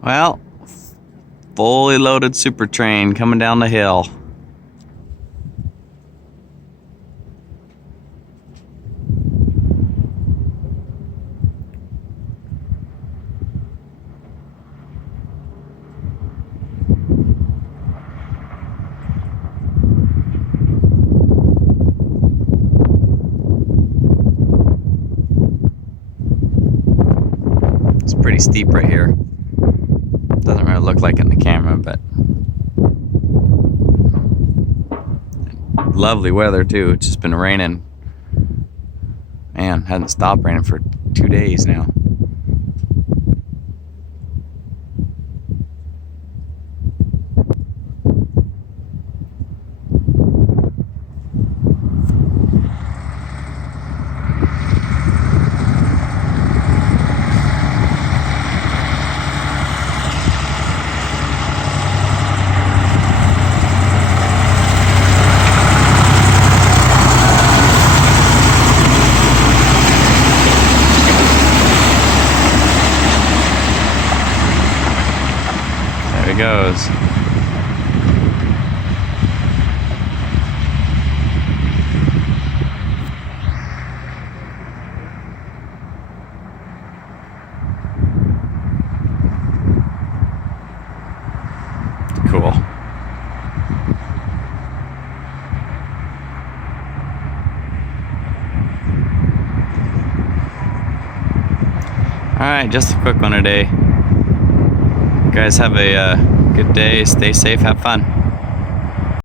Well, fully loaded super train coming down the hill. It's pretty steep right here. Doesn't really look like it in the camera, but lovely weather too. It's just been raining. Man, hasn't stopped raining for 2 days now. There he goes. Cool. Alright, just a quick one today. You guys have a good day, stay safe, have fun.